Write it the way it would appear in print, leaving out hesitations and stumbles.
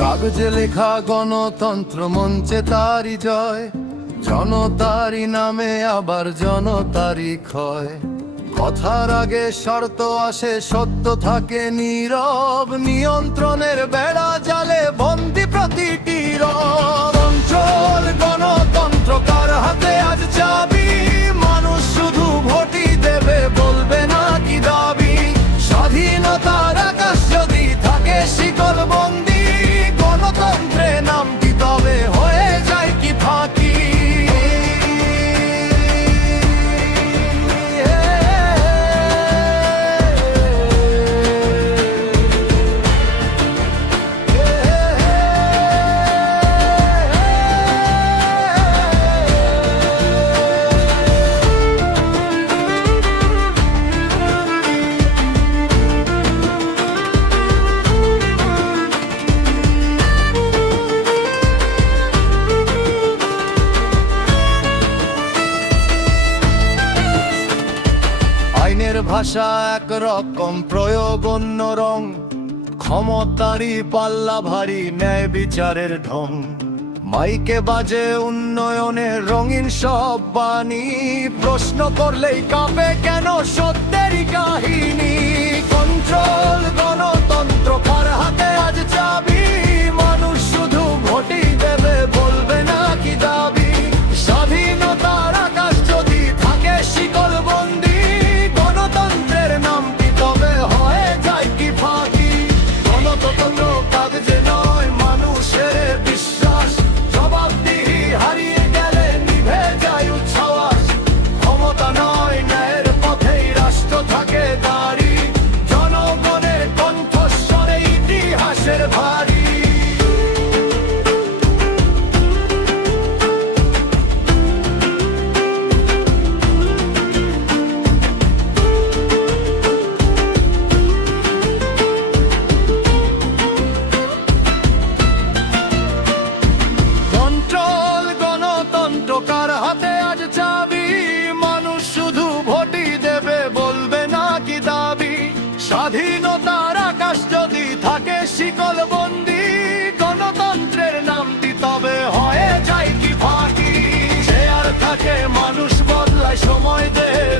কাগজে লেখা গণতন্ত্র মঞ্চে তারি জয়, জনতারি নামে আবার জনতারি ক্ষয়। কথার আগে শর্ত আসে, সত্য থাকে নীরব, নিয়ন্ত্রণের বেড়া জালে বন্দি প্রতিটি রব। কন্ট্রোল গণতন্ত্র কার হাতে আজ চাবি, মানুষ শুধু ভোটই দেবে, বলবে না কি দাবি। স্বাধীনতার আকাশ যদি থাকে শিকল বন্দি, গণতন্ত্রে নামটি তবে হয়ে যায় কি ফাঁকি। আইনের ভাষা একরকম, প্রয়োগ অন্য রং, ক্ষমতারই পাল্লা ভারী, ন্যায় বিচারের ঢং। মাইকে বাজে উন্নয়নের রঙিন সব বাণী, প্রশ্ন করলেই কাঁপে কেন সত্যেরই কাহিনী। কন্ট্রোল গণতন্ত্র কার হাতে আজ চাবি, মানুষ শুধু ভোটই দেবে, বলবে না কি দাবি। স্বাধীনতার আকাশ যদি থাকে শিকল বন্দি, গণতন্ত্রের নামটি তবে হয়ে যায় কি ফাঁকি। গণতন্ত্র কাগজে নয়, মানুষের বিশ্বাস, জবাবদিহি হারিয়ে গেলে নিভে যায় উচ্ছ্বাস। ক্ষমতা নয়, ন্যায়ের পথেই রাষ্ট্র থাকে দাঁড়ি, জনগণের কণ্ঠস্বরে ইতিহাসের ভারী। কার হাতে আজ চাবি, মানুষ শুধু ভোটই দেবে, বলবে না কি দাবি। স্বাধীনতার আকাশ যদি থাকে শিকল বন্দি, গণতন্ত্রের নামটি তবে হয়ে যায় কি ফাঁকি। সে আর থাকে মানুষ বদলায়, সময় দেয়